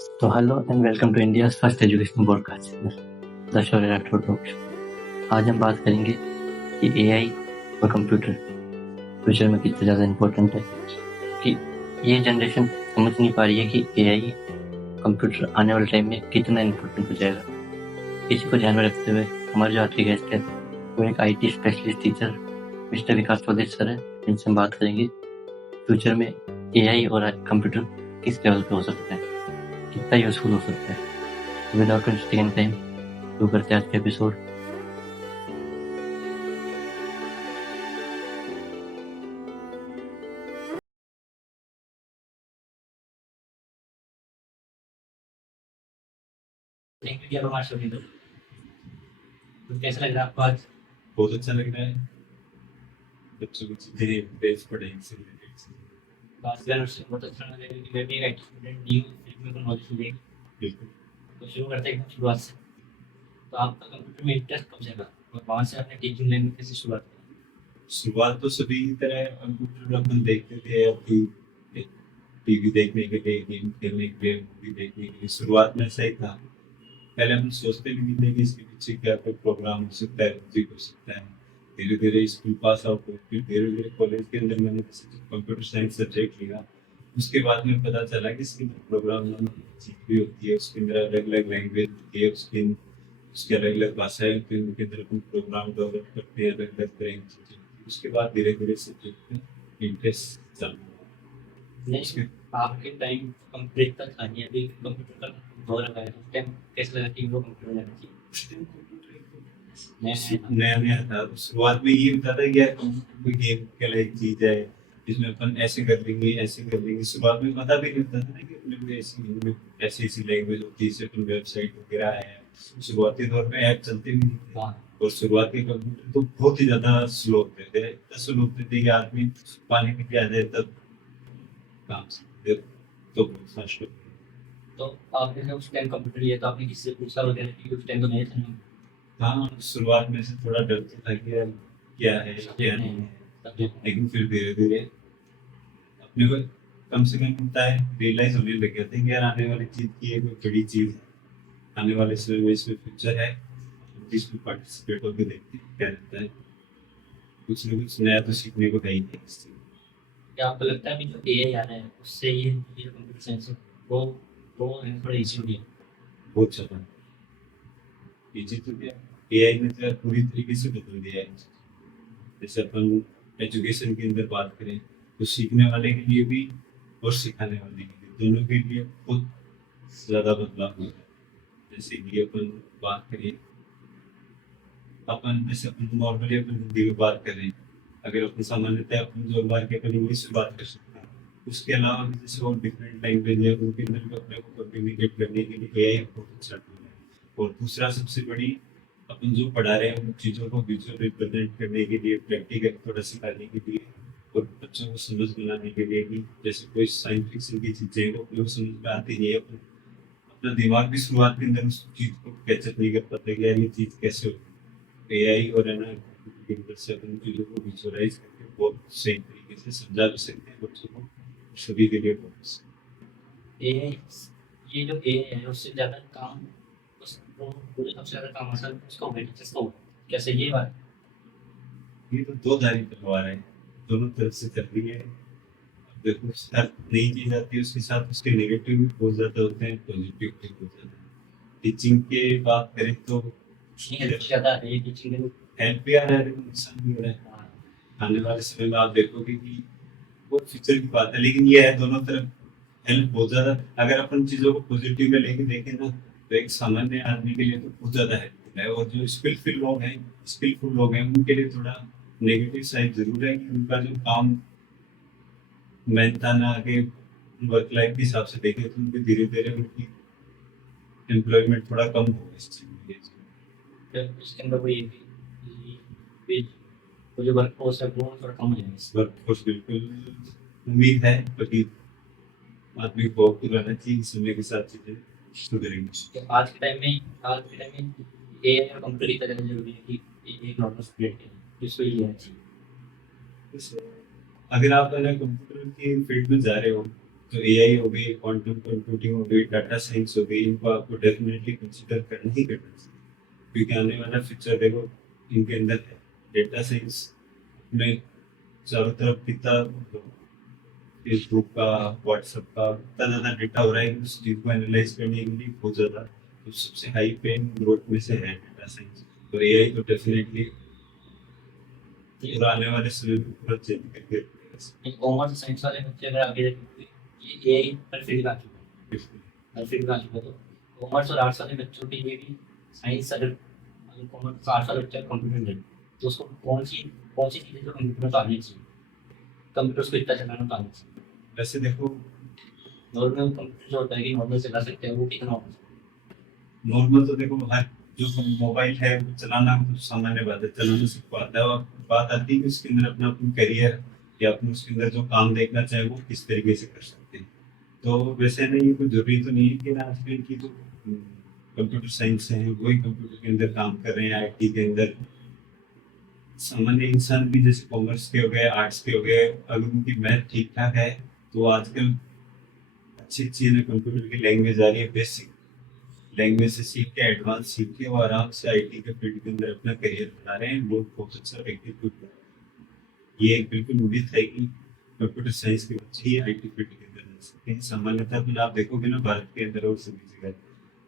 So hello and welcome to India's first educational broadcast channel, The Shaurya Rathore talk show. आज हम बात करेंगे कि एआई और कंप्यूटर फ्यूचर में कितना ज़्यादा इम्पोर्टेंट है, कि ये जनरेशन समझ नहीं पा रही है कि एआई कंप्यूटर आने वाले टाइम में कितना इम्पोर्टेंट हो जाएगा। इसी को ध्यान में रखते हुए हमारे जो आज के गेस्ट है वो एक IT specialist teacher mister Vikas Chaudhary sir है, जिनसे हम बात करेंगे फ्यूचर में एआई और कंप्यूटर किस लेवल पे हो सकता है, कितना यूजफुल हो सकता है। विदाउट वेस्टिंग टाइम शुरू करते हैं आज का एपिसोड। थैंक यू हमारे शो में। तो कैसा लग रहा है आपको आज? बहुत अच्छा लग रहा है। बच्चों को चीजें बेस पढ़ेंगे से बात करने से बहुत अच्छा लग रहा है कि मैं भी एक स्टूडेंट न्यू फील्ड में नॉलेज मिलेगी। बिल्कुल। तो शुरू करते हैं एकदम शुरुआत से। तो आपका कंप्यूटर में इंटरेस्ट कब जगा और वहाँ से आपने टीचिंग लाइन में कैसे शुरुआत की? शुरुआत तो सभी की तरह कंप्यूटर अपन देखते थे अभी टीवी देखने के लिए, गेम खेलने के लिए, मूवी देखने के लिए। शुरुआत में सही था। पहले हम सोचते भी नहीं थे कि इसके पीछे क्या कोई प्रोग्राम हो सकता है, म्यूजिक हो सकता है। धीरे धीरे स्कूल पास आउट हुए, फिर धीरे धीरे कॉलेज के अंदर मैंने कंप्यूटर साइंस सब्जेक्ट लिया। उसके बाद में पता चला कि इसके अंदर प्रोग्राम चीज भी होती है, उसके अंदर अलग अलग लैंग्वेज होती है, उसके अलग अलग भाषाएं होती है, उनके अंदर अपन प्रोग्राम डेवलप करते हैं, अलग अलग तरह की चीजें। उसके बाद धीरे धीरे सब्जेक्ट में इंटरेस्ट चालू हुआ। नेक्स्ट आपके टाइम कंप्लीट तक था नहीं, अभी कंप्यूटर का दौर आ गया। उस टाइम कैसे लगा कि वो कंप्यूटर लेना चाहिए? नया नया था। शुरुआत में ये होता था कि यार कंप्यूटर कोई गेम खेला एक चीज है जिसमें अपन ऐसे कर लेंगे ऐसे कर लेंगे। शुरुआत में पता भी नहीं होता था ना कि अपने को ऐसी ऐसी लैंग्वेज होती है, जैसे अपन वेबसाइट वगैरह है। शुरुआती दौर में ऐप चलते भी नहीं थे। और शुरुआत के कंप्यूटर तो बहुत ही ज्यादा स्लो होते थे, इतना स्लो होते थे कि आदमी पानी में क्या जाए तब काम से तो फर्स्ट। तो आपने जब उस टाइम कंप्यूटर लिया तो आपने किससे पूछा वगैरह कि उस टाइम तो नहीं था? हाँ, शुरुआत में से थोड़ा डर तो था कि यार क्या है क्या नहीं है, लेकिन फिर धीरे धीरे अपने को कम से कम होता है रियलाइज होने लग गया था कि यार आने वाली चीज की एक बड़ी चीज है, आने वाले समय में इसमें फ्यूचर है। इसमें पार्टिसिपेट होकर देखते हैं क्या रहता है। कुछ न कुछ नया तो सीखने को है ही नहीं इससे। क्या आपको लगता है कि जो एआई आ रहा है उससे ये जो कंप्यूटर साइंस है वो वो थोड़ा इजी हो गया? बहुत ज्यादा इजी तो क्या, एआई ने तो यार पूरी तरीके से बदल दिया है। जैसे अपन एजुकेशन के अंदर बात करें तो सीखने वाले के लिए भी और सिखाने वाले के लिए दोनों के लिए बहुत ज्यादा बदलाव हुआ है। जैसे कि अपन बात करें, अपन जैसे अपन नॉर्मली अपन हिंदी में बात कर रहे हैं, अगर अपन सामान्यतः अपन जो बार के अपन इंग्लिश में बात कर सकते हैं। उसके अलावा भी जैसे और डिफरेंट लैंग्वेज है, उनके अंदर भी अपने को कम्युनिकेट करने के लिए एआई बहुत अच्छा टूल है। और दूसरा सबसे बड़ी, अपन जो पढ़ा रहे हैं उन चीज़ों को विजुअल रिप्रेजेंट करने के लिए, प्रैक्टिकल थोड़ा सिखाने के लिए, और बच्चों को समझ बनाने के लिए कि जैसे कोई साइंस फिक्शन की चीज़ें हैं वो अपने को समझ में आती नहीं है। अपना दिमाग भी शुरुआत के अंदर उस चीज़ को कैचअप नहीं कर पाता कि यार ये चीज़ कैसे होती है। एआई और है ना की मदद से अपन चीज़ों को विजुअलाइज करके बहुत सही तरीके से समझा भी सकते हैं बच्चों को, सभी के लिए एआई ये जो एआई है उससे ज़्यादा काम उस वो सबसे ज़्यादा काम आसान उसका वेट जिसका हो कैसे ये बात? ये तो दो धारी तलवार है, दोनों तरफ से चल रही है। अब देखो हर नई चीज आती है उसके साथ उसके नेगेटिव भी बहुत ज्यादा होते हैं, पॉजिटिव भी बहुत ज्यादा है। टीचिंग की बात करें तो ज़्यादा है टीचिंग में हेल्प भी आ रहा है लेकिन नुकसान भी हो रहा है। आने वाले समय में आप देखोगे कि वो फ्यूचर की बात है, लेकिन ये है दोनों तरफ हेल्प बहुत ज्यादा। अगर अपन चीजों को पॉजिटिव में लेके देखें ना तो एक सामान्य आदमी के लिए तो बहुत ज्यादा हेल्पफुल है, और जो स्किलफुल लोग हैं उनके लिए थोड़ा नेगेटिव साइड जरूर है कि उनका जो काम मेहनता ना आगे वर्क लाइफ के हिसाब से देखें तो उनके धीरे धीरे उनकी एम्प्लॉयमेंट थोड़ा कम होगा इस चीज में। इसके अंदर वो ये भी वो जो वर्कफोर्स है वो थोड़ा कम है। वर्कफोर्स बिल्कुल उम्मीद है, बाकी आदमी को रहना चाहिए समय के साथ चीजें सुधरेंगी। आज के टाइम में एआई और कंप्यूटर इतना ज़्यादा जरूरी है कि एक नॉर्मल स्टूडेंट है जिसको ये लेना चाहिए। अगर आप अगर कंप्यूटर की फील्ड में जा रहे हो तो एआई हो गई, क्वांटम कंप्यूटिंग हो गई, डाटा साइंस हो गई, इनको आपको डेफिनेटली कंसिडर करना ही करना चाहिए, क्योंकि आने वाला फ्यूचर देखो इनके अंदर है। डेटा साइंस में चारों तरफ कितना फेसबुक का, व्हाट्सएप का इतना ज़्यादा डेटा हो रहा है कि उस चीज़ को एनालाइज करने के लिए बहुत ज़्यादा, तो सबसे हाई पेइंग ग्रोथ में से है डेटा साइंस। तो एआई तो डेफिनेटली पूरा आने वाले समय में पूरा चेंज करके रखेगा। कॉमर्स साइंस वाले बच्चे अगर आगे ये एआई हर फील्ड में आ चुका है, बिल्कुल। हर फील्ड में आ चुका है। तो कॉमर्स और आर्ट्स वाले बच्चों के लिए भी साइंस, अगर कॉमर्स आर्ट्स वाला बच्चा कंप्यूटर ले तो उसको कौन सी चीज़ें जो कंप्यूटर को आनी चाहिए, कंप्यूटर उसको इतना चलाना तो आना चाहिए। वैसे देखो नॉर्मल कंप्यूटर जो होता है कि नॉर्मल चला सकते हैं, वो कितना होना चाहिए। नॉर्मल तो देखो हर जो मोबाइल है वो चलाना तो सामान्य बात है, चलाना सबको आता है, और बात आती है कि उसके अंदर अपना अपना करियर या अपने उसके अंदर जो काम देखना चाहे वो किस तरीके से कर सकते हैं। तो वैसे नहीं, कोई जरूरी तो नहीं है कि ना आजकल की जो कंप्यूटर साइंस है वही कंप्यूटर के अंदर काम कर रहे हैं, आईटी के अंदर। सामान्य इंसान भी जैसे कॉमर्स के हो गए, आर्ट्स के हो गए, अगर उनकी मैथ ठीक ठाक है तो आजकल अच्छी अच्छी ना कंप्यूटर की लैंग्वेज आ रही है, बेसिक लैंग्वेज से सीख के एडवांस सीख के वो आराम से आईटी के फील्ड के अंदर अपना करियर बना रहे हैं, लोग बहुत अच्छा व्यक्तित्व कर रहे हैं। ये एक बिल्कुल उम्मीद है कि कंप्यूटर साइंस के बच्चे ही आईटी फील्ड के अंदर जा सकते हैं। सामान्यतः तो आप देखोगे ना भारत के अंदर और सभी जगह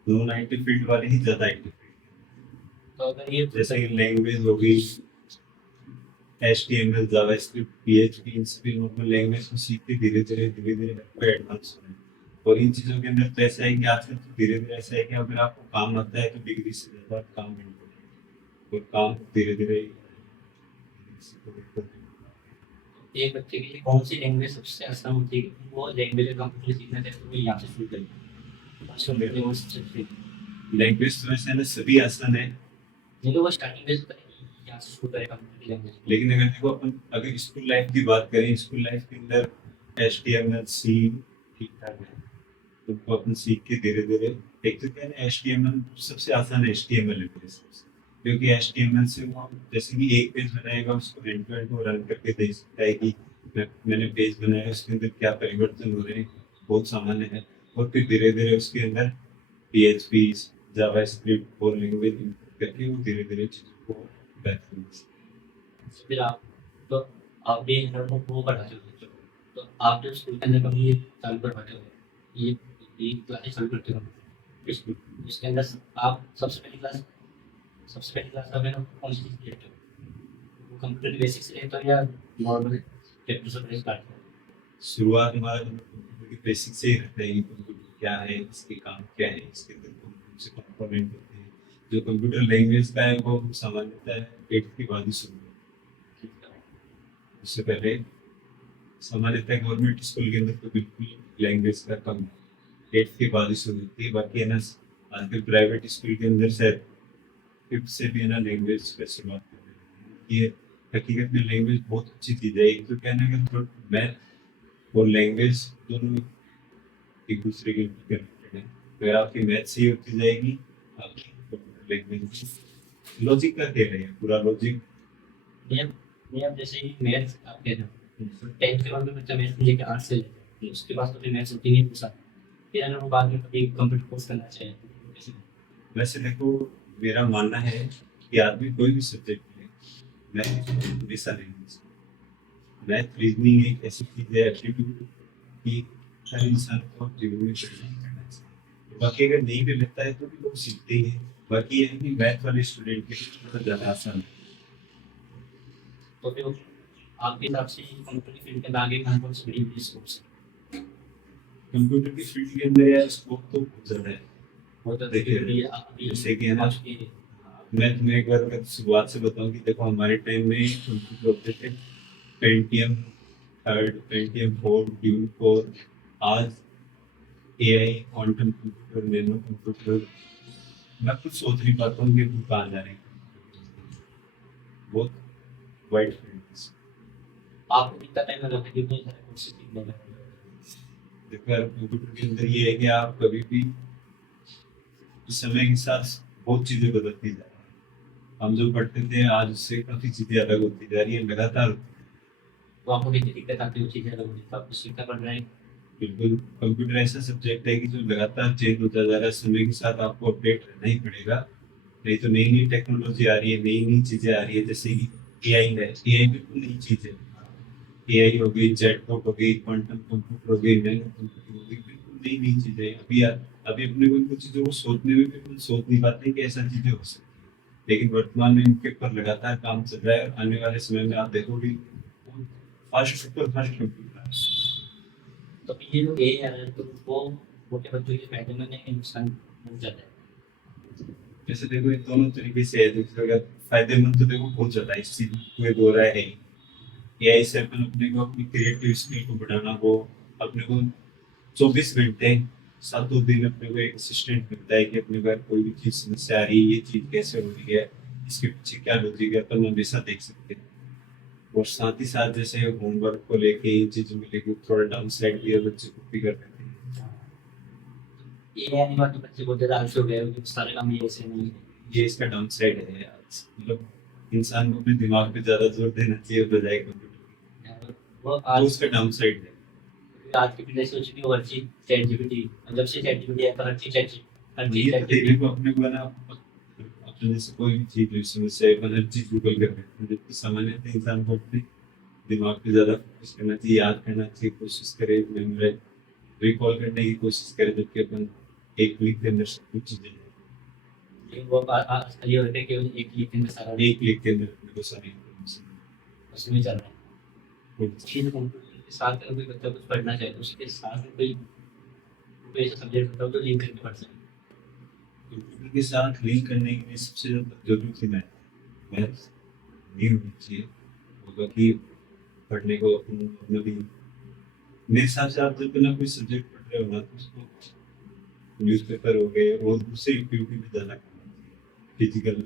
नॉन आईटी फील्ड वाले ही ज्यादा आईटी फील्ड, तो अगर ये जैसे कि लैंग्वेज हो गई HTML, जावास्क्रिप्ट, PHP, इन सभी नॉर्मल लैंग्वेज को सीख के धीरे धीरे आपको एडवांस होना है। और इन चीज़ों के अंदर तो ऐसा है कि आजकल तो धीरे धीरे ऐसा है कि अगर आपको काम आता है तो डिग्री से ज़्यादा काम मिलता है, और काम धीरे धीरे एक बच्चे के लिए कौन सी लैंग्वेज सबसे आसान होती है कि वो लैंग्वेज कंप्यूटर सीखना चाहते हैं, तो वो यहाँ से शुरू करें। उसको मेरे वो सबसे लैंग्वेज तो वैसे ना सभी आसान है, नहीं तो वो स्टार्टिंग में यहाँ से शुरू करें कंप्यूटर की लैंग्वेज। लेकिन अगर देखो अपन अगर स्कूल लाइफ की बात करें, स्कूल लाइफ के अंदर HTML, C ठीक ठाक है, तो उनको अपन सीख के धीरे धीरे, एक तो क्या है HTML सबसे आसान HTML है मेरे हिसाब से, क्योंकि HTML से वो जैसे कि एक पेज बनाएगा उसको एंड टू एंड वो रन करके देख सकता है कि मैंने पेज बनाया उसके अंदर क्या परिवर्तन हो रहे हैं, बहुत सामान्य है। और फिर धीरे धीरे उसके अंदर PHP, जावास्क्रिप्ट और लैंग्वेज करके वो धीरे धीरे चीज़ों को बेहतर बना सकता है। फिर आप तो आप भी वो पढ़ाते हो बच्चों को, तो आप जो स्कूल के अंदर कभी ये चालू करवाते हो, ये क्लासेस चालू करते हो स्कूल, इसके अंदर आप सबसे पहली क्लास का मैंने कौन सी चीज़ लेते हो, वो कंप्यूटर की बेसिक्स लेते हो या नॉर्मल चैप्टर से स्टार्ट करो। शुरुआत हमारा कंप्यूटर के बेसिक से ही रहता है कि कंप्यूटर क्या है, इसके काम क्या है, इसके अंदर कौन कौन से कंपोनेंट होते हैं। जो कंप्यूटर लैंग्वेज का है वो सामान्यतः 8th के बाद ही शुरू होता है, उससे पहले सामान्यतः गवर्नमेंट स्कूल के अंदर तो बिल्कुल लैंग्वेज का कम है, 8th के बाद ही शुरू होती है। बाकी है ना आजकल प्राइवेट स्कूल के अंदर शायद 5th से भी है ना लैंग्वेज का शुरुआत कर देते हैं। ये हकीकत में लैंग्वेज बहुत अच्छी चीज़ है, एक तो कहना है कि मैथ और लैंग्वेज दोनों एक दूसरे के कनेक्टेड है। अगर आपकी मैथ सही होती जाएगी, आपकी लैंग्वेज लॉजिक का खेल है, पूरा लॉजिक। मैं अब जैसे ही मैथ्स आप कह रहे हो, तो 10th के बाद में बच्चा मैथ्स लेके आर्ट्स से लेते हैं, तो उसके पास तो फिर मैथ्स होती नहीं है साथ, फिर अगर वो बाद में कभी कंप्यूटर कोर्स करना चाहिए तो वैसे देखो मेरा मानना है कि आदमी कोई भी सब्जेक्ट ले, मैथ हमेशा लेनी चाहिए। मैथ रीजनिंग एक ऐसी चीज़ है, एप्टीट्यूड कि हर इंसान को जीवन में करना चाहिए। बाकी अगर नहीं भी लगता है तो भी लोग सीखते ही हैं। बाकी ये है कि मैथ वाले स्टूडेंट के लिए थोड़ा ज़्यादा आसान है। तो फिर आपके हिसाब से कंप्यूटर की फील्ड के आगे कौन सी बड़ी बड़ी स्कोप्स है। कंप्यूटर की फील्ड के अंदर यार स्कोप तो बहुत ज़्यादा है। बहुत देखिए जैसे कि है ना, मैं तुम्हें एक बार अगर शुरुआत से बताऊं कि देखो हमारे टाइम में कंप्यूटर होते थे पेंटियम 3, पेंटियम 4, ड्यूल 4। आज AI, quantum computer, nano computer, मैं कुछ सोच नहीं पाता हूँ कि वो कहाँ जा रहे हैं। बहुत वाइड फील्ड है। आपको कितना टाइम लगा था कि इतने सारे कोर्सेज सीखने में। देखो यार कंप्यूटर के अंदर ये है कि आप कभी भी समय के साथ बहुत चीज़ें बदलती जा रही हैं। हम जो पढ़ते थे आज उससे काफ़ी चीज़ें अलग होती जा रही है लगातार। तो आपको कितनी दिक्कत आती है वो चीज़ें अलग होती है, तो आपको सीखना पड़ रहा है बिल्कुल, कंप्यूटर ऐसा सब्जेक्ट है कि जो लगातार चेंज होता जा रहा है, समय के साथ आपको अपडेट रहना ही पड़ेगा। नहीं तो नई-नई टेक्नोलॉजी आ रही है, नई-नई चीज़ें आ रही है, जैसे कि एआई है, एआई बिल्कुल नई चीज़ है। एआई हो गई, चैटबॉट हो गई, क्वांटम कंप्यूटर हो गई, नैनो कंप्यूटर हो गई, बिल्कुल नई-नई चीज़ें हैं। अभी अपने को इन कुछ चीज़ों को सोचने में बिल्कुल सोच नहीं पाते कि ऐसा चीज़ें हो सकती हैं। लेकिन वर्तमान में इनके ऊपर लगातार काम चल रहा है और आने वाले समय में आप देखोगे फास्ट सुपर फास्ट कंप्यूटर आ रहा है। तो ये जो एआई आ रहा है तो वो छोटे बच्चों के फायदेमंद है कि नुकसान बन जाता है? जैसे देखो ये दोनों तरीके से है, देखो अगर फायदेमंद तो देखो बहुत ज्यादा है, इस चीज में कोई दो राय है। एआई से अपन अपने को अपनी क्रिएटिव स्किल को बढ़ाना हो, अपने को 24 घंटे 7 दिन अपने को एक असिस्टेंट मिलता है कि अपने को अगर कोई भी चीज समस्या आ रही है, ये चीज कैसे हो रही है, इसके पीछे क्या लॉजिक है, अपन हमेशा देख सकते हैं। और साथ ही साथ जैसे होमवर्क को लेके इन चीजों को लेके थोड़ा डाउन साइड भी है, बच्चे कॉपी कर देते हैं। एआई आने के बाद तो बच्चे बहुत ज़्यादा आलसी हो गए हैं, सारे काम एआई से नहीं ये इसका डाउन साइड है आज, मतलब इंसान को अपने दिमाग पे ज्यादा जोर देना चाहिए बजाय कंप्यूटर है। वो तो आज उसका डाउन साइड है। आज की पीढ़ी सोच रही है हर चीज़ चैट जीपीटी, जब से चैट जीपीटी है तो हर चीज़ ये तो देखने को अपने को ना अपने जैसे कोई भी चीज हुई समस्या है, अपन हर चीज गूगल कर रहे हैं, जबकि सामान्यतः इंसान को अपने दिमाग पे ज्यादा फोकस करना चाहिए, याद करना चाहिए, कोशिश करे मेमोराइज रिकॉल करने की कोशिश करे, जबकि अपन एक क्लिक के अंदर सब कुछ चीजें वो आजकल ये होता है केवल एक क्लिक में सारा एक क्लिक के अंदर अपने को सारी इन्फॉर्मेशन उसमें चल रहा है। मिल चीज़ कंप्यूटर के साथ अगर कोई बच्चा कुछ पढ़ना चाहे तो उसके साथ में कोई ऐसा सब्जेक्ट होता है तो लिंक करके पढ़ सकते हैं। कंप्यूटर के साथ लिंक करने के लिए सबसे ज्यादा जरूरी थी मैथ नहीं होनी चाहिए, होगा कि पढ़ने को अपन अपना भी मेरे हिसाब से आप जब बिना कोई सब्जेक्ट पढ़ रहे हो ना तो उसको न्यूज़पेपर हो गए और दूसरी एक्टिविटी में ज़्यादा करना चाहिए, फिजिकल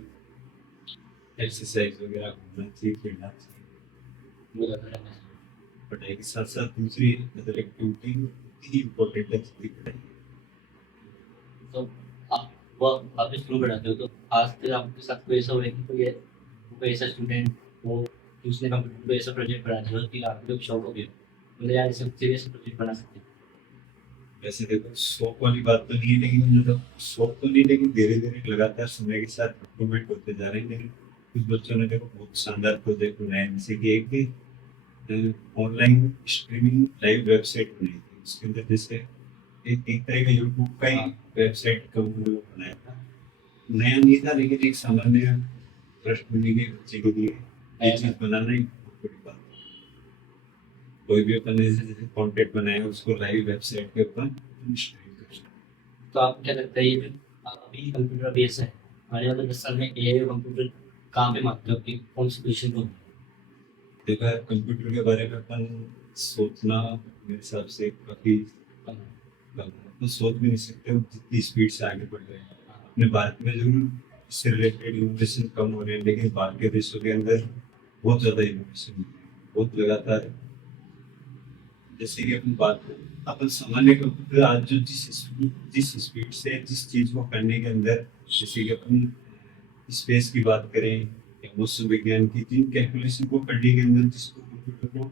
एक्सरसाइज वगैरह करना चाहिए, खेलना चाहिए। वो ज़्यादा रहना है। पढ़ाई के साथ साथ दूसरी अदर एक्टिविटी ही इम्पोर्टेंट है जितनी पढ़ाई है। तो आप वो आप स्कूल में पढ़ाते हो तो आज तक आपके साथ कोई ऐसा हुआ है कि कोई ऐसा स्टूडेंट हो कि उसने कंप्यूटर पे ऐसा प्रोजेक्ट बना दिया हो कि आपको शौक हो गया मतलब यार इसे सीरियस प्रोजेक्ट बना सकते हैं? वैसे देखो शौक वाली बात तो नहीं है, लेकिन मतलब शौक तो नहीं, लेकिन धीरे धीरे लगातार समय के साथ इम्प्रूवमेंट होते जा रहे हैं। लेकिन कुछ बच्चों ने देखो बहुत शानदार प्रोजेक्ट बनाए, जैसे कि एक ऑनलाइन स्ट्रीमिंग लाइव वेबसाइट बनाई थी, उसके अंदर जैसे एक तरह का यूट्यूब का ही हाँ। वेबसाइट का उन्होंने बनाया था। नया नहीं था, लेकिन एक सामान्य पृष्ठभूमि के बच्चे के लिए ये चीज बनाना ही बहुत बड़ी बात है। कोई भी अपन ने जैसे कंटेंट बनाया उसको लाइव वेबसाइट के ऊपर स्ट्रीम कर सकते हैं। तो आपको क्या लगता है ये जो अभी कंप्यूटर बेस है आने वाले 10 साल में एआई और कंप्यूटर कहाँ पे मानते हो कि कौन सी पोजीशन पे होंगे? देखा है कंप्यूटर के बारे में अपन सोचना मेरे हिसाब से काफी कम है। अपन सोच भी नहीं सकते वो जितनी स्पीड से आगे बढ़ रहे हैं। अपने भारत में जरूर इससे रिलेटेड इनोवेशन कम हो रहे हैं, लेकिन बाहर के देशों के अंदर बहुत ज्यादा इनोवेशन हो रही है, बहुत लगातार। जैसे कि अपन सामान्य कंप्यूटर आज जो जिस स्पीड से जिस चीज को करने के अंदर, जैसे कि अपन स्पेस की बात करें या मौसम विज्ञान की जिन कैलकुलेशन को करने के अंदर जिसको कंप्यूटर को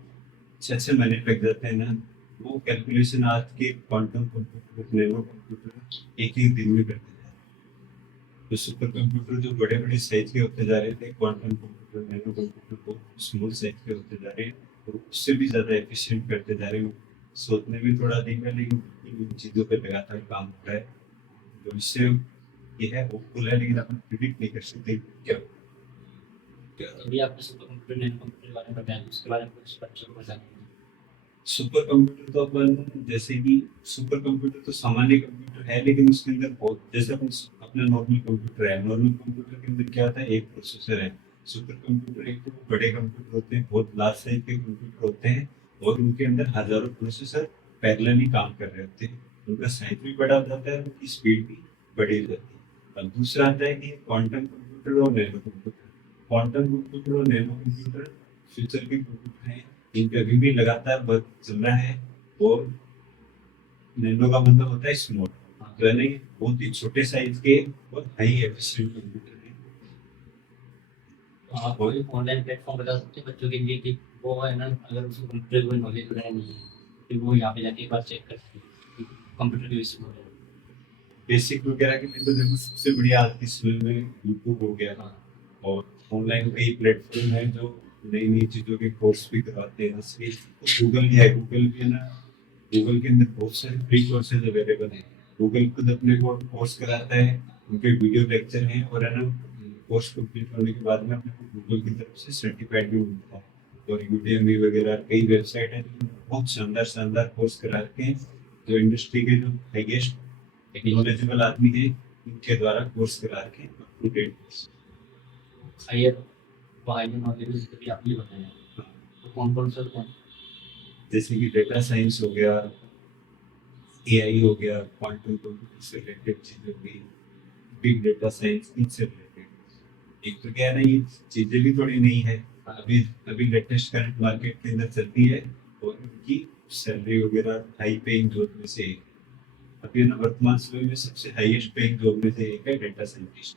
6 महीने लग जाते हैं ना, वो कैलकुलेशन आज के क्वांटम कंप्यूटर नैनो कंप्यूटर एक ही दिन में करते हैं। तो सुपर कंप्यूटर जो बड़े बड़े साइज के होते जा रहे थे, क्वांटम कंप्यूटर नैनो कंप्यूटर बहुत स्मॉल साइज के होते जा रहे हैं और उससे भी ज्यादा एफिशिएंट करते जा रहे हैं। सोचने में थोड़ा दिन है, लेकिन इन चीजों पर लगातार काम हो रहा है। भविष्य ये है होपफुल है, लेकिन अपन प्रिडिक्ट नहीं कर सकते क्या अभी आपने सुपर कंप्यूटर नैनो कंप्यूटर के बारे में बताया उसके बारे में कुछ बच्चों को बताएं। सुपर कंप्यूटर तो अपन जैसे कि सुपर कंप्यूटर तो सामान्य कंप्यूटर है, लेकिन उसके अंदर बहुत जैसे अपन अपना नॉर्मल कंप्यूटर है, नॉर्मल कंप्यूटर के अंदर क्या होता है, एक प्रोसेसर है। सुपर कंप्यूटर एक तो बड़े कंप्यूटर होते हैं, बहुत लार्ज साइज के कंप्यूटर होते हैं और उनके अंदर हजारों प्रोसेसर पैरेलली काम कर रहे होते हैं। उनका साइज भी बड़ा हो जाता है, उनकी स्पीड भी बड़ी हो जाती है। और दूसरा आता है कि क्वांटम कंप्यूटर और नैनो कंप्यूटर। क्वांटम कंप्यूटर और नैनो कंप्यूटर फ्यूचर के कंप्यूटर हैं, इनका अभी भी लगातार वर्क चल रहा है। और नैनो का मतलब होता है स्मॉल, तो यानी बहुत ही छोटे साइज के और हाई एफिशिएंट कंप्यूटर है। तो आप कोई ऑनलाइन प्लेटफॉर्म बता सकते हैं बच्चों के लिए कि वो है ना अगर उसको कंप्यूटर कोई नॉलेज है नहीं फिर वो यहाँ पे जाके एक बार चेक करते हैं कि कंप्यूटर के विषय में। बेसिक वगैरह के लिए तो देखो सबसे बढ़िया आज के समय में यूट्यूब हो गया। हाँ और ऑनलाइन कई प्लेटफॉर्म है जो नई नई चीज़ों के कोर्स भी करवाते हैं, जैसे गूगल भी है। गूगल भी है ना, गूगल के अंदर बहुत सारे फ्री कोर्सेज अवेलेबल हैं। गूगल खुद अपने को कोर्स कराता है, उनके वीडियो लेक्चर हैं, और है ना कोर्स कंप्लीट करने के बाद में अपने को गूगल की तरफ से सर्टिफाइड भी मिलता है। और यूडेमी वगैरह कई वेबसाइट है जो बहुत शानदार शानदार कोर्स करा रखे हैं, जो इंडस्ट्री के जो हाईएस्ट नॉलेजेबल आदमी है उनके द्वारा कोर्स करा रखे हैं, up to date. Higher higher knowledge भी आपने बताया, तो कौन कौन सा बताएं? जैसे कि डेटा साइंस हो गया, एआई हो गया, क्वांटम कंप्यूटर से रिलेटेड चीजें हो गई, बिग डेटा साइंस, इनसे रिलेटेड। एक तो क्या है ना, ये चीजें भी थोड़ी नई है, अभी अभी लेटेस्ट करंट मार्केट के अंदर चलती है, और उनकी सैलरी वगैरह हाई पेइंग जॉब में से एक। अभी ना वर्तमान समय में सबसे हाईएस्ट पेइंग जॉब में से एक है डेटा साइंटिस्ट।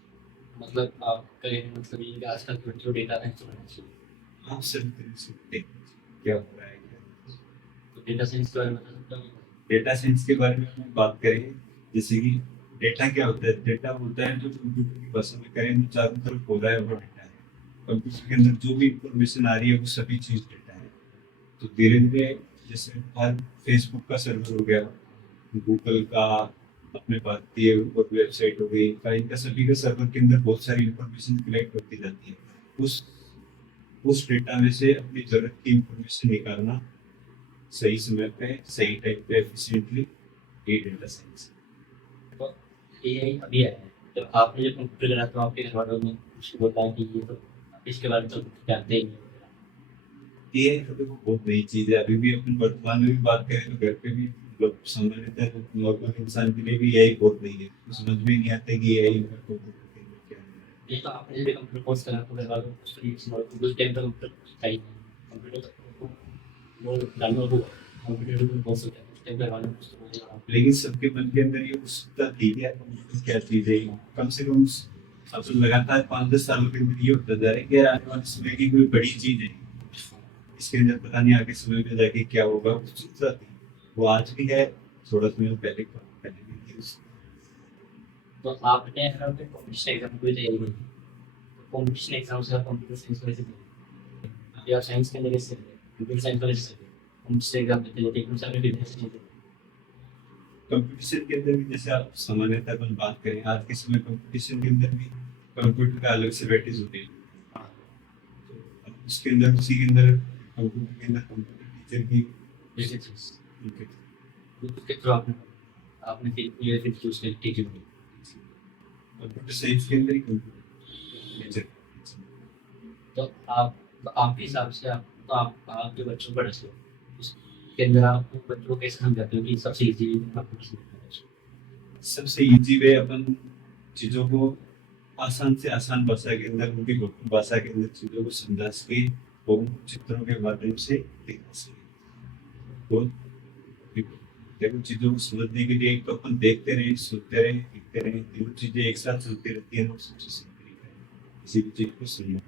मतलब आप कहें मतलब ये कि आजकल के बच्चों डेटा साइंस पढ़ना चाहिए। आप सब तरह से क्या हो रहा है, क्या तो डेटा साइंस के बारे में बता सकते हो? डेटा साइंस के बारे में हम बात करें, जैसे कि डेटा क्या होता है। डेटा होता है जो कंप्यूटर की भाषा में करें तो चारों तरफ हो रहा है वो डेटा है। कंप्यूटर के अंदर जो भी इंफॉर्मेशन आ रही है वो सभी चीज डेटा है। तो धीरे धीरे जैसे हर फेसबुक का सर्वर हो गया, गूगल का, अपने भारतीय और वेबसाइट हो गई का, इनका सभी का सर्वर के अंदर बहुत सारी इंफॉर्मेशन कलेक्ट होती जाती है। उस उस डेटा में से अपनी जरूरत की इंफॉर्मेशन निकालना सही समय पे सही टाइम पे एफिशिएंटली, ये डेटा साइंस। तो एआई अभी आया है, तो आपने जब कंप्यूटर करा तो आपके घर वालों ने कुछ बोला कि ये तो इसके बारे में तो कुछ जानते ही नहीं। एआई तो देखो बहुत नई चीज है। अभी भी अपन वर्तमान में भी बात करें तो घर पे भी मतलब सामान्यतः नॉर्मल इंसान के लिए भी एआई बहुत नई है, तो समझ में नहीं आता कि एआई को क्या है। ये तो आपने जब कंप्यूटर कोर्स करा तो घर वालों को कुछ टाइम तक कंप्यूटर चाहिए, कंप्यूटर तो वो डाउनलोड हो कंप्यूटर में कोर्स होता है उस टाइम घर वालों को कुछ बोलेगा। लेकिन सबके मन के अंदर ये उत्सुकता थी कि यार कंप्यूटर क्या चीज है। कम से कम अब तो लगातार 5-10 सालों के अंदर ये होता जा रहा है कि यार आने वाले समय की कोई बड़ी चीज है, इसके अंदर पता नहीं आगे समय में जाके क्या होगा। उत्सुकता थी, वो आज भी है, थोड़ा समय पहले भी थी। तो आपने अगर कॉम्पिटिशन एग्जाम कोई तैयारी की कॉम्पिटिशन एग्जाम से आप कंप्यूटर साइंस कैसे दी या साइंस के अंदर कैसे कंप्यूटर साइंस वाले से कॉम्पिटिशन एग्जाम देते हैं टेक्निकल साइंस में कैसे नहीं देते? कंपटीशन के अंदर भी जैसे आप सामान्यतः अपन बात करें, आज के समय कंपटीशन के अंदर भी कंप्यूटर का अलग से वेटेज होते हैं। हाँ तो अब उसके अंदर उसी के अंदर कंप्यूटर के अंदर कंप्यूटर टीचर की जैसे चीज उनके तो उसके थ्रू आपने आपने फिर ये फिर चूज कर टीचिंग में। कंप्यूटर साइंस के अंदर ही कंप्यूटर टीचर। तो आप तो आपके हिसाब से आप तो आप जो बच्चों को पढ़ाते हो उसके अंदर आप उन बच्चों को कैसे समझाते हो कि सबसे इजी आपको किसी सबसे इजी वे अपन चीजों को आसान से आसान भाषा के अंदर, उनकी भाषा के अंदर चीजों को समझा सके और उनको चित्रों के माध्यम से दिखा सके। तो देखो चीजों को समझने के लिए एक तो अपन देखते रहे, सुनते रहे, लिखते रहे, तीनों चीजें एक साथ चलती रहती है। सबसे सही तरीका है किसी भी चीज को सुनना।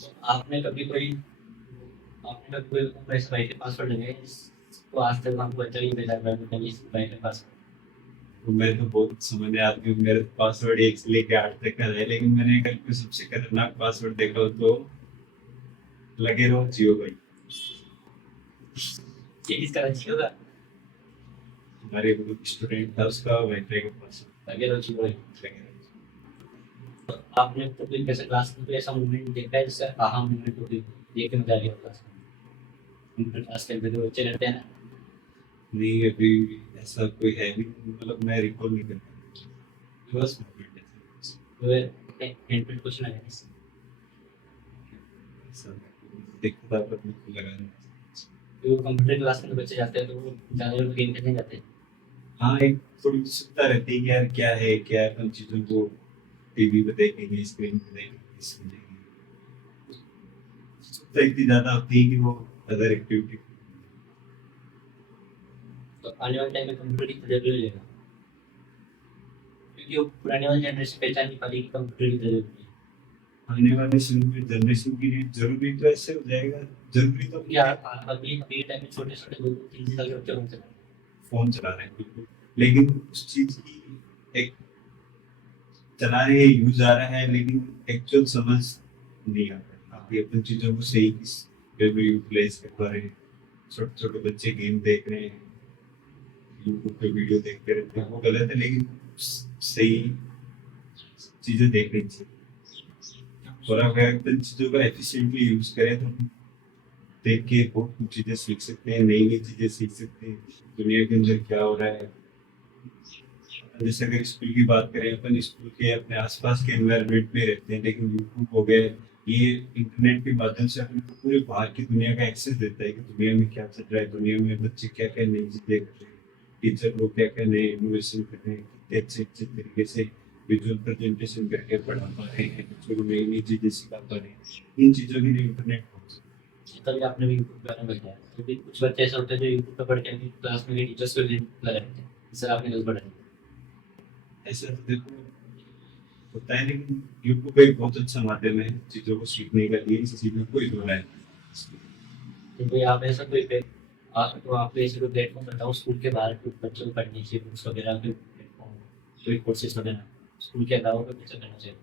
तो आपने कभी कोई ऐसा भाई के पासवर्ड लगाया जिसको आज तक आपको बच्चा नहीं मिला है इस भाई के पासवर्ड? तो मैं तो बहुत सामान्य आदमी हूँ, मेरा पासवर्ड 1 से लेकर 8 तक का है, लेकिन मैंने अगर कोई सबसे खतरनाक पासवर्ड देखा हो तो लगे रहो जियो भाई। ये किसका रखी होगा? हमारे ग्रुप स्टूडेंट था, उसका वाईफाई का पासवर्ड लगे रहो चीज़ लगे रहो। तो आपने तो कोई कैसे क्लास में कोई ऐसा मूवमेंट देखा है जिससे अहा मूवमेंट होती देख के मजा आ गया क्लास में? कंप्यूटर क्लास के अंदर जो बच्चे रहते हैं ना नहीं अभी ऐसा कोई है नहीं, मतलब मैं रिकॉल नहीं कर पाया बस मूवमेंट तो हैंड क्वेश्चन आया इससे ऐसा देखता था पर मुझको लगा नहीं। जो कंप्यूटर क्लास में बच्चे जाते हैं तो वो ज़्यादा लोग गेम खेलने जाते हैं। हाँ एक थोड़ी उत्सुकता रहती है कि यार क्या है, क्या है, उन चीजों को टीवी पे देखेंगे, स्क्रीन पे देखेंगे, समझेंगे। उत्सुकता इतनी ज्यादा होती है कि वो अदर एक्टिविटी। तो आने वाले टाइम में कंप्यूटर की जरूरत लेगा क्योंकि वो पुराने वाली जनरेशन पहचान नहीं पाती कि कंप्यूटर की जरूरत है। तो आने वाले टाइम में कंप्यूटर की जरूरत लेगा। तो आने वाले टाइम में कंप्यूटर की जरूरत लेगा क्योंकि वो पुराने वाली जनरेशन पहचान नहीं पाती कि कंप्यूटर की जरूरत है। आने वाले समय में जनरेशन के लिए जरूरी तो ऐसे हो जाएगा, जरूरी तो क्योंकि अभी अभी टाइम में छोटे छोटे 2 3 साल के बच्चे होते हैं। फोन चला रहे हैं बिल्कुल, लेकिन उस चीज की एक चला रहे हैं, यूज आ रहा है, लेकिन एक्चुअल समझ नहीं आ रहा है। ये अपन चीजों को सही किस वे में यूटिलाइज कर पा रहे हैं। छोटे छोटे बच्चे गेम देख रहे हैं, यूट्यूब पे वीडियो देखते रहते हैं, वो गलत है, लेकिन सही चीजें देखनी चाहिए। और अगर अपन चीजों का एफिशिएंटली यूज करें तो हम देख के बहुत कुछ चीजें सीख सकते हैं, नई नई चीजें सीख सकते हैं, दुनिया के अंदर क्या हो रहा है। जैसे अगर स्कूल की बात करें, अपन स्कूल के अपने आसपास के एनवायरनमेंट में रहते हैं, लेकिन यूट्यूब हो गए, ये इंटरनेट के माध्यम से अपन को पूरे बाहर की दुनिया का एक्सेस देता है कि दुनिया में क्या चल रहा है, दुनिया में बच्चे क्या क्या नई चीजें कर रहे हैं, टीचर लोग क्या क्या नए इनोवेशन कर रहे हैं, कितने अच्छे अच्छे तरीके से विजुअल प्रेजेंटेशन करके पढ़ा पा रहे हैं, बच्चों को नई नई चीजें सिखा पा रहे हैं। इन चीजों के लिए इंटरनेट बहुत तभी आपने भी यूट्यूब पे आना बताया, तो भी कुछ बच्चे ऐसे होते हैं जो यूट्यूब पे पढ़ के अपनी क्लास में टीचर्स को लगा रहते हैं, सर आपने गलत पढ़ा है। ऐसा तो देखो होता है, लेकिन यूट्यूब एक बहुत अच्छा माध्यम है चीजों को सीखने का लिए, इस चीजों को ही दोहराए। तो भाई आप ऐसा कोई आप तो आप ऐसे कोई प्लेटफॉर्म बताओ स्कूल के बाहर कुछ बच्चों को पढ़ने चाहिए, बुक्स वगैरह कोई प्लेटफॉर्म, कोई कोर्सेज वगैरह स्कूल के अलावा कोई कुछ करना चाहिए।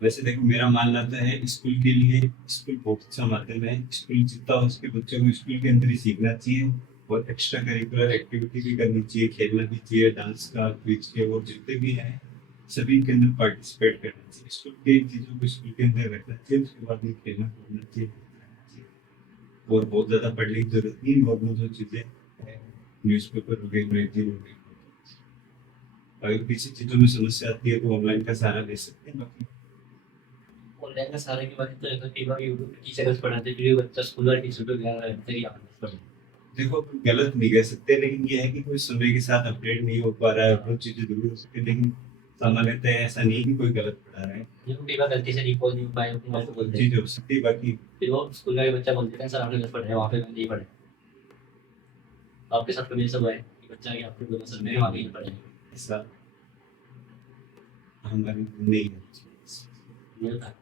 वैसे देखो मेरा मानना तो है स्कूल के लिए स्कूल बहुत अच्छा माध्यम है। स्कूल जितना हो उसके बच्चों को स्कूल के अंदर ही सीखना चाहिए, और एक्स्ट्रा करिकुलर एक्टिविटी भी करनी चाहिए, खेलना भी चाहिए, डांस का, क्विज के, और जितने भी हैं सभी के अंदर पार्टिसिपेट करना चाहिए। स्कूल के चीज़ों को स्कूल के अंदर रखना चाहिए, उसके बाद में खेलना कूदना चाहिए। और बहुत ज़्यादा पढ़ने की जरूरत नहीं, नॉर्मल जो चीज़ें न्यूज़पेपर हो गए, मैगजीन हो गई, अगर किसी चीज़ों में समस्या आती है तो ऑनलाइन का सहारा ले सकते हैं। बाकी ऑनलाइन का सारे के बाद तो ऐसा कई बार यूट्यूब पे टीचर्स पढ़ाते हैं, फिर बच्चा स्कूल वाले टीचर को गया रहता है कि आप पढ़ो। देखो गलत नहीं कह सकते, लेकिन ये है कि कोई समय के साथ अपडेट नहीं हो पा रहा है, बहुत चीजें जरूर हो सकती है, लेकिन सामान्यतः ऐसा नहीं कि कोई गलत पढ़ा रहा है। ये कई बार गलती से रिकॉल नहीं हो पाए अपने वाले को बोलते हैं, चीजें हो सकती है। बाकी फिर वो स्कूल का भी बच्चा बोलते हैं सर आपने गलत पढ़ा है, वहाँ पे मैंने नहीं पढ़ा है। आपके साथ कभी ऐसा हुआ है कि बच्चा कि आपको बोला सर मैंने वहाँ पे नहीं पढ़ा है? ऐसा हमारे नहीं है। ये होता है।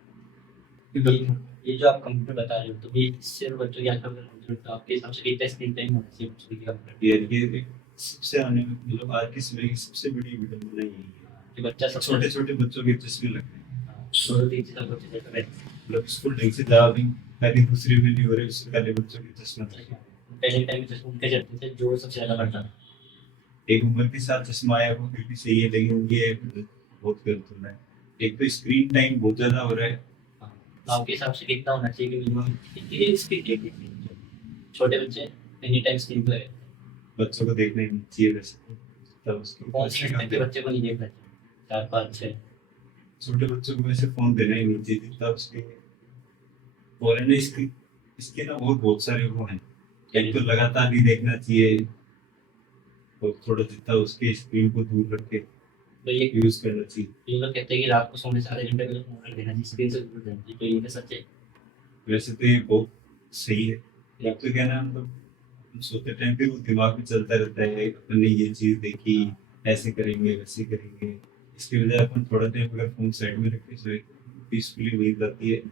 क्योंकि ये जो आप कंप्यूटर बता रहे हो, तो ये इससे बच्चों की आजकल कंप्यूटर तो आपके हिसाब से कितना स्क्रीन टाइम होना चाहिए बच्चों की कंप्यूटर ये सबसे आने मतलब आज के समय की सबसे बड़ी विडंबना यही है कि बच्चा सब छोटे छोटे बच्चों के चश्मे लग रहे हैं। 2 3 साल बच्चे देखो मतलब स्कूल ढंग से जा भी पहली दूसरी में नहीं हो रहे, उससे पहले बच्चों के चश्मा लग रहे हैं। पहले टाइम में जैसे उनके चलते थे जो सबसे ज्यादा पढ़ता था। एक उम्र के साथ चश्मा आया वो फिर भी सही है, लेकिन ये बहुत गलत हो रहा है। एक तो स्क्रीन टाइम बहुत ज्यादा हो रहा है। तो आपके हिसाब से कितना होना चाहिए कि मिनिमम कितनी स्क्रीन छोटे बच्चे एनी टाइम स्क्रीन पे लगे? बच्चों को देखना ही नहीं चाहिए वैसे, तब उसको कौन सी एज तक के बच्चे को नहीं देखना चाहिए? 4 5 6? छोटे बच्चों को वैसे फोन देना ही नहीं चाहिए जितना उसके, और है ना इसके ना और बहुत सारे वो हैं। एक तो लगातार नहीं देखना चाहिए, और थोड़ा जितना उसके स्क्रीन को दूर रख के तो ये यूज करना चाहिए। ये लोग कहते हैं कि रात को सोने से आधे घंटे पहले फोन रख देना चाहिए, स्क्रीन से दूर रहना चाहिए, तो ये क्या सच है? वैसे तो ये बहुत सही है। एक तो क्या ना मतलब हम सोते टाइम पे वो दिमाग में चलता रहता है, अपन ने ये चीज देखी, ऐसे करेंगे वैसे करेंगे। इसके बजाय अपन थोड़ा टाइम अगर फोन साइड में रख के सोए, पीसफुली नींद आती है,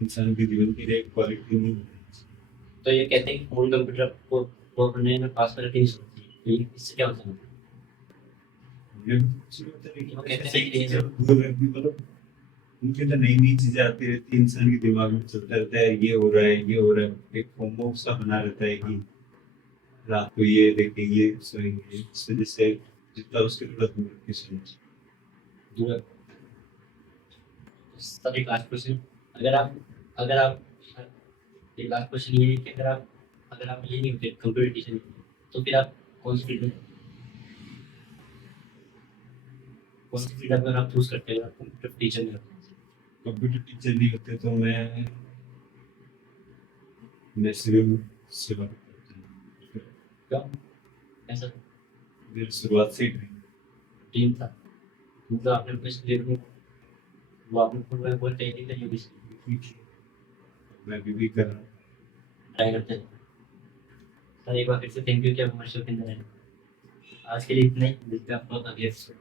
इंसान के जीवन की एक क्वालिटी नींद। तो ये कहते हैं कि फोन कंप्यूटर को वो अपने में पास करके नहीं सोना चाहिए, तो ये इससे क्या होता है? वो कहते हैं कि दूर रखनी, मतलब उनके अंदर नई नई चीजें आती रहती है, इंसान के दिमाग में चलता रहता है, ये हो रहा है ये हो रहा है, एक फोमो सा बना रहता है कि रात को ये देखेंगे सोएंगे। इस वजह से जितना उसके थोड़ा दूर रख के सोना चाहिए। दूर सर एक लास्ट क्वेश्चन, अगर आप एक लास्ट क्वेश्चन ये है कि अगर आप ये नहीं होते कंप्यूटर टीचर, तो फिर आप कौन सी फील्ड अगर आप चूज करते हो आप कंप्यूटर टीचर नहीं होते? कंप्यूटर टीचर नहीं होते तो मैं सिविल सेवा करता हूँ। क्या ऐसा मेरी शुरुआत से ही ड्रीम था, मतलब आपने कुछ ड्रीम में वो आपने पूरा बहुत तैयारी करी होगी, मैं भी कर रहा हूँ। ट्राई करते हैं। सर एक बार फिर से थैंक यू कि आप हमारे शो के अंदर आए। आज के लिए इतना ही, मिलते हैं आपको अगले एपिसोड।